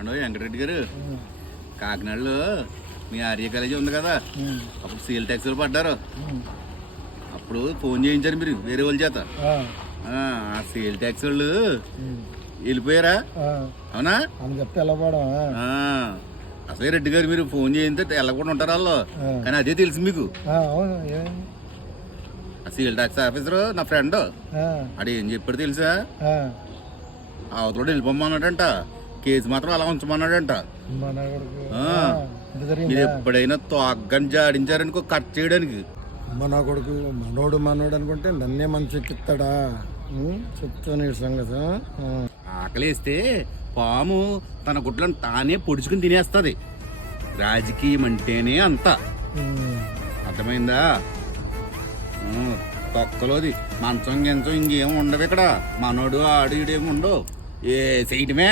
అండో వెంకటరెడ్డి గారు, కాకినాడలో మీ ఆర్య కాలేజీ ఉంది కదా, అప్పుడు సేల్ ట్యాక్సీలు పడ్డారు. అప్పుడు ఫోన్ చేయించారు మీరు వేరే వాళ్ళ చేత. ఆ సేల్ ట్యాక్సీ వాళ్ళు వెళ్ళిపోయారా? అవునా? అసలే రెడ్డి గారు మీరు ఫోన్ చేయితే వెళ్ళకుండా ఉంటారు వాళ్ళు, కానీ అదే తెలుసు మీకు. ఆ సేల్ ట్యాక్సీ ఆఫీసరు నా ఫ్రెండ్, అది ఏం చెప్పాడు తెలుసా? అవతల వెళ్ళిపోమన్నాడంట, కేసు మాత్రం అలా ఉంచమన్నాడంట. మీరు ఎప్పుడైనా తోగ్గని జాడించారనుకో కట్ చేయడానికి. మన కొడుకు మనోడు అనుకుంటే నన్నే మంచి ఎక్కిస్తాడా? చెప్తాను ఈ సంగతి. ఆకలేస్తే పాము తన గుడ్లను తానే పొడుచుకుని తినేస్తుంది. రాజకీయం అంటేనే అంత, అర్థమైందా? తొక్కలోది మంచం గించం ఇంకేం ఉండవు ఇక్కడ. మనోడు ఆడు ఇడేమి ఉండవు, ఏ చేయటమే.